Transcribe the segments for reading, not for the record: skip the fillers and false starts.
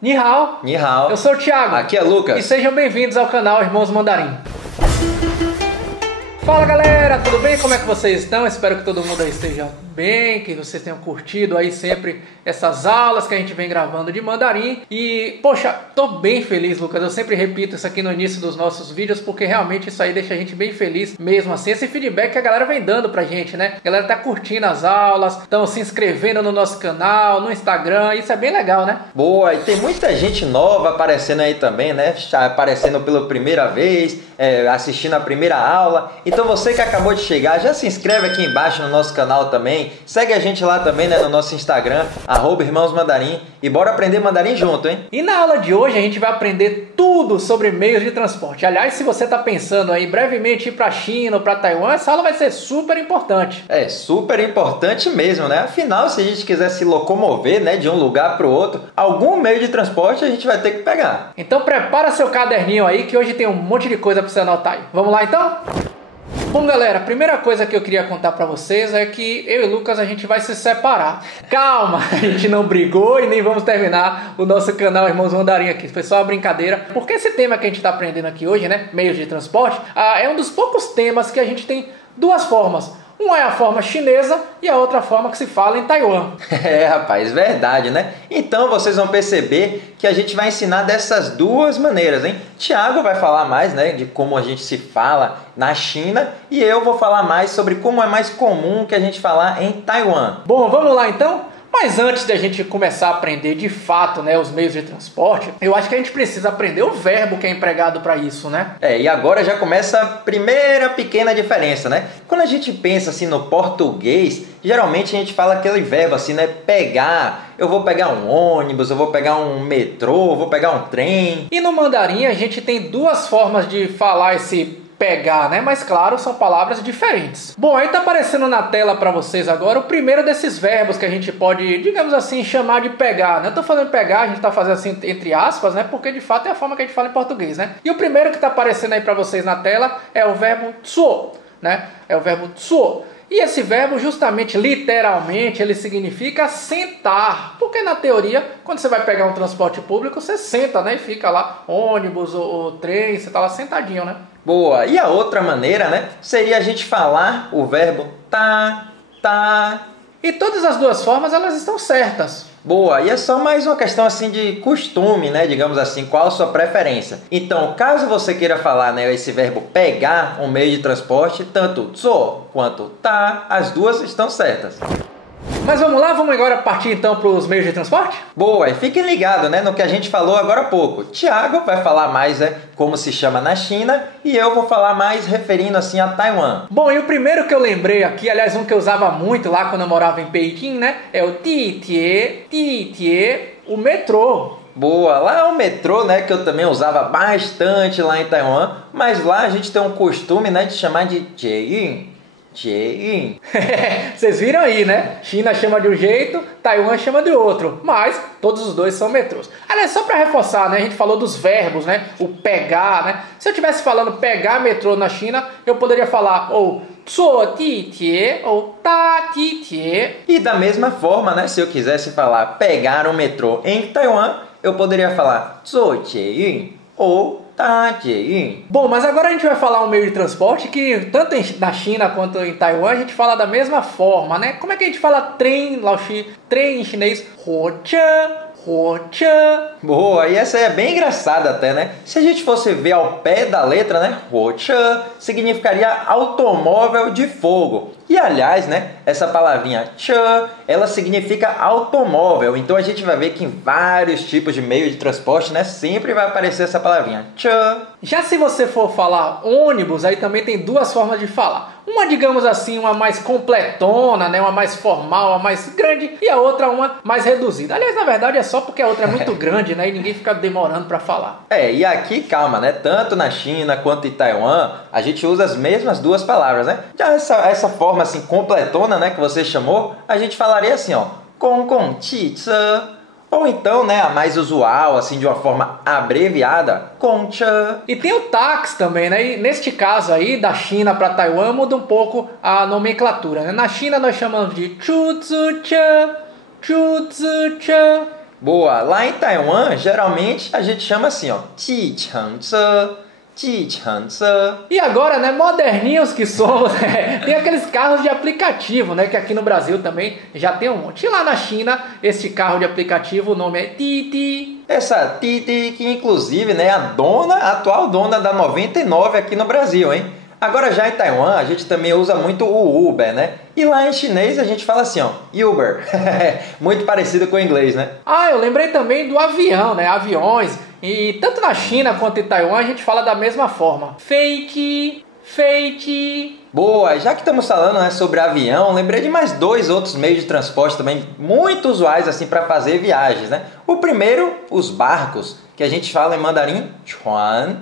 Ni hao, Ni hao. Eu sou o Thiago. Aqui é Lucas. E sejam bem-vindos ao canal Irmãos Mandarim. Fala galera, tudo bem? Como é que vocês estão? Espero que todo mundo aí esteja bem, que vocês tenham curtido aí sempre essas aulas que a gente vem gravando de mandarim. E, poxa, tô bem feliz, Lucas. Eu sempre repito isso aqui no início dos nossos vídeos, porque realmente isso aí deixa a gente bem feliz mesmo assim. Esse feedback que a galera vem dando pra gente, né? A galera tá curtindo as aulas, estão se inscrevendo no nosso canal, no Instagram. Isso é bem legal, né? Boa, e tem muita gente nova aparecendo aí também, né? Aparecendo pela primeira vez, assistindo a primeira aula. Então você que acabou de chegar, já se inscreve aqui embaixo no nosso canal também. Segue a gente lá também, né, no nosso Instagram, @irmãosmandarim. E bora aprender mandarim junto, hein? E na aula de hoje a gente vai aprender tudo sobre meios de transporte. Aliás, se você está pensando aí brevemente ir para a China ou para Taiwan, essa aula vai ser super importante. É super importante mesmo, né? Afinal, se a gente quiser se locomover, né, de um lugar para o outro, algum meio de transporte a gente vai ter que pegar. Então prepara seu caderninho aí que hoje tem um monte de coisa para você anotar aí. Vamos lá então? Bom galera, a primeira coisa que eu queria contar pra vocês é que eu e o Lucas a gente vai se separar. Calma, a gente não brigou e nem vamos terminar o nosso canal Irmãos Mandarim aqui. Foi só uma brincadeira, porque esse tema que a gente tá aprendendo aqui hoje, né, meios de transporte, é um dos poucos temas que a gente tem duas formas. Uma é a forma chinesa e a outra forma que se fala em Taiwan. É, rapaz, verdade, né? Então vocês vão perceber que a gente vai ensinar dessas duas maneiras, hein? Thiago vai falar mais, né, de como a gente se fala na China e eu vou falar mais sobre como é mais comum que a gente falar em Taiwan. Bom, vamos lá então? Mas antes de a gente começar a aprender de fato, né, os meios de transporte, eu acho que a gente precisa aprender o verbo que é empregado para isso, né? E agora já começa a primeira pequena diferença, né? Quando a gente pensa assim no português, geralmente a gente fala aquele verbo assim, né? Pegar. Eu vou pegar um ônibus, eu vou pegar um metrô, eu vou pegar um trem. E no mandarim a gente tem duas formas de falar esse pegar, né? Mas claro, são palavras diferentes. Bom, aí tá aparecendo na tela para vocês agora o primeiro desses verbos que a gente pode, digamos assim, chamar de pegar, né? Eu tô falando pegar, a gente tá fazendo assim entre aspas, né? Porque de fato é a forma que a gente fala em português, né? E o primeiro que tá aparecendo aí para vocês na tela é o verbo tsuo, né? É o verbo tsuo. E esse verbo, justamente, literalmente, ele significa sentar. Porque na teoria, quando você vai pegar um transporte público, você senta, né? E fica lá, ônibus ou trem, você tá lá sentadinho, né? Boa! E a outra maneira, né? Seria a gente falar o verbo tá. E todas as duas formas, elas estão certas. Boa, e é só mais uma questão assim de costume, né? Digamos assim, qual a sua preferência. Então, caso você queira falar, né, esse verbo pegar um meio de transporte, tanto tso quanto tá, as duas estão certas. Mas vamos lá, vamos agora partir então para os meios de transporte? Boa, e fiquem ligados, né, no que a gente falou agora há pouco. Thiago vai falar mais, né, como se chama na China e eu vou falar mais referindo assim a Taiwan. Bom, e o primeiro que eu lembrei aqui, aliás, um que eu usava muito lá quando eu morava em Pequim, né, é o Ditie, o metrô. Boa, lá é o metrô, né, que eu também usava bastante lá em Taiwan, mas lá a gente tem um costume, né, de chamar de Jieyun. Vocês viram aí, né? China chama de um jeito, Taiwan chama de outro, mas todos os dois são metrôs. Aliás, só para reforçar, né? A gente falou dos verbos, né? O pegar, né? Se eu estivesse falando pegar metrô na China, eu poderia falar ou zuo ditie ou ta ditie. E da mesma forma, né? Se eu quisesse falar pegar um metrô em Taiwan, eu poderia falar zuo jieyun ou tá, Jieyun. Bom, mas agora a gente vai falar um meio de transporte que tanto na China quanto em Taiwan a gente fala da mesma forma, né? Como é que a gente fala trem, Laoshi? Trem em chinês, huoche. Boa, e essa aí é bem engraçada até, né? Se a gente fosse ver ao pé da letra, né? Huoche significaria automóvel de fogo. E aliás, né? Essa palavrinha che, ela significa automóvel. Então a gente vai ver que em vários tipos de meio de transporte, né? Sempre vai aparecer essa palavrinha che. Já se você for falar ônibus, aí também tem duas formas de falar. Uma, digamos assim, uma mais completona, né? Uma mais formal, uma mais grande, e a outra uma mais reduzida. Aliás, na verdade é só porque a outra é muito grande, né? E ninguém fica demorando para falar. E aqui, calma, né? Tanto na China quanto em Taiwan, a gente usa as mesmas duas palavras, né? Já essa forma assim completona, né, que você chamou, a gente falaria assim, ó, gong qi ce. Ou então, né, a mais usual, assim, de uma forma abreviada, Concha. E tem o táxi também, né? E neste caso aí, da China para Taiwan, muda um pouco a nomenclatura, né? Na China nós chamamos de Chuzucha. Boa, lá em Taiwan, geralmente a gente chama assim, ó, 计程车, 计程车. E agora, né, moderninhos que somos, tem aqueles carros de aplicativo, né, que aqui no Brasil também já tem um monte. E lá na China, esse carro de aplicativo, o nome é Didi. Essa Didi, que inclusive, né, a atual dona da 99 aqui no Brasil, hein? Agora já em Taiwan, a gente também usa muito o Uber, né? E lá em chinês a gente fala assim, ó, Uber. Muito parecido com o inglês, né? Ah, eu lembrei também do avião, né? Aviões. E tanto na China quanto em Taiwan a gente fala da mesma forma. Fake. Boa, já que estamos falando, né, sobre avião, lembrei de mais dois outros meios de transporte também muito usuais assim para fazer viagens, né? O primeiro, os barcos, que a gente fala em mandarim, chuan.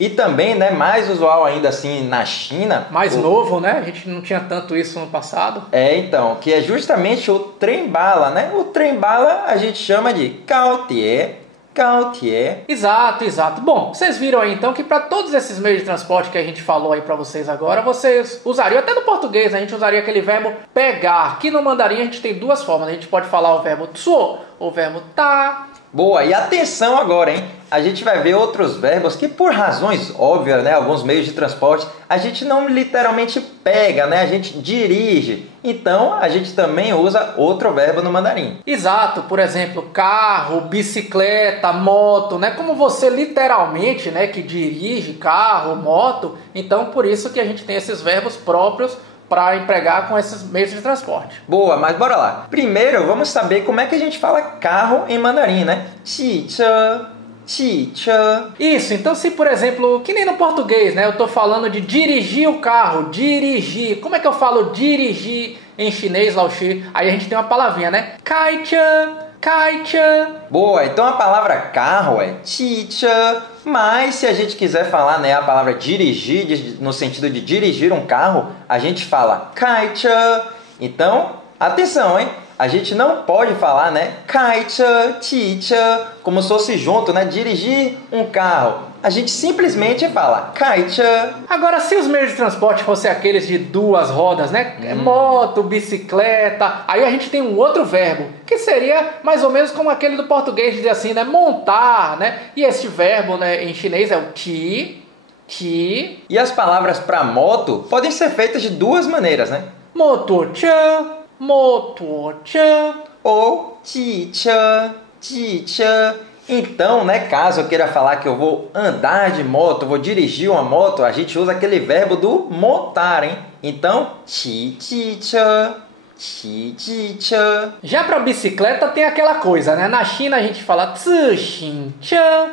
E também, né, mais usual ainda assim na China. Mais novo, né? A gente não tinha tanto isso no passado. Então, que é justamente o trem-bala, né? O trem-bala a gente chama de Gaotie. Exato. Bom, vocês viram aí então que para todos esses meios de transporte que a gente falou aí para vocês agora, vocês usariam, até no português, a gente usaria aquele verbo pegar. Aqui no mandarim a gente tem duas formas. A gente pode falar o verbo tsuo, o verbo ta. Boa, e atenção agora, hein? A gente vai ver outros verbos que, por razões óbvias, né, alguns meios de transporte, a gente não literalmente pega, né? A gente dirige. Então, a gente também usa outro verbo no mandarim. Exato, por exemplo, carro, bicicleta, moto, né? Como você literalmente, né, que dirige carro, moto, então por isso que a gente tem esses verbos próprios para empregar com esses meios de transporte. Boa, mas bora lá. Primeiro, vamos saber como é que a gente fala carro em mandarim, né? 汽车. Isso, então se por exemplo, que nem no português, né? Eu tô falando de dirigir o carro, dirigir. Como é que eu falo dirigir em chinês, Laoshi? Aí a gente tem uma palavrinha, né? Kaicha. Boa, então a palavra carro é 汽车, mas se a gente quiser falar, né, a palavra dirigir, no sentido de dirigir um carro, a gente fala 开车. Então, atenção, hein? A gente não pode falar, né, 开车, 汽车, como se fosse junto, né, dirigir um carro. A gente simplesmente fala 开车. Agora, se os meios de transporte fossem aqueles de duas rodas, né, moto, bicicleta, aí a gente tem um outro verbo, que seria mais ou menos como aquele do português, dizer assim, né, montar, né, e esse verbo, né, em chinês é o ti. E as palavras para moto podem ser feitas de duas maneiras, né? Motochã. Ou 汽车. Então, né, caso eu queira falar que eu vou andar de moto, vou dirigir uma moto, a gente usa aquele verbo do montar, hein? Então, 骑机车. Já para bicicleta tem aquela coisa, né? Na China a gente fala 自行车.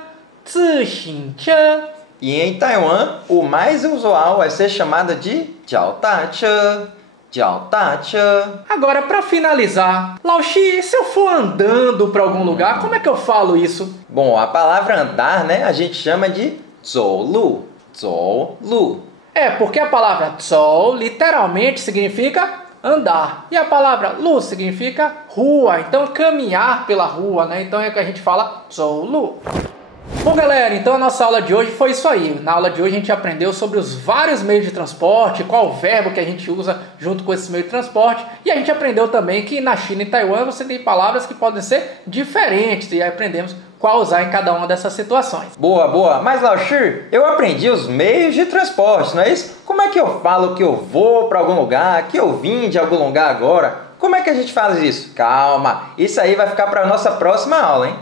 E em Taiwan, o mais usual é ser chamada de 脚踏车. Agora, para finalizar, Laoshi, se eu for andando para algum lugar, como é que eu falo isso? Bom, a palavra andar, né, a gente chama de 走路. É, porque a palavra zhou literalmente significa andar. E a palavra lu significa rua. Então, caminhar pela rua, né? Então é que a gente fala zhou lu. Bom, galera, então a nossa aula de hoje foi isso aí. Na aula de hoje a gente aprendeu sobre os vários meios de transporte, qual verbo que a gente usa junto com esses meios de transporte. E a gente aprendeu também que na China e Taiwan você tem palavras que podem ser diferentes. E aí aprendemos qual usar em cada uma dessas situações. Boa. Mas, Laoshi, eu aprendi os meios de transporte, não é isso? Como é que eu falo que eu vou para algum lugar, que eu vim de algum lugar agora? Como é que a gente faz isso? Calma, isso aí vai ficar para a nossa próxima aula, hein?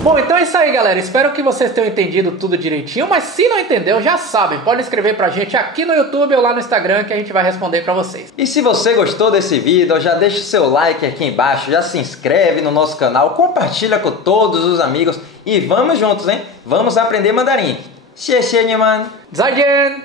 Bom, então é isso aí, galera. Espero que vocês tenham entendido tudo direitinho, mas se não entendeu, já sabem, pode escrever pra gente aqui no YouTube ou lá no Instagram que a gente vai responder pra vocês. E se você gostou desse vídeo, já deixa o seu like aqui embaixo, já se inscreve no nosso canal, compartilha com todos os amigos e vamos juntos, hein? Vamos aprender mandarim. 谢谢你们。再见。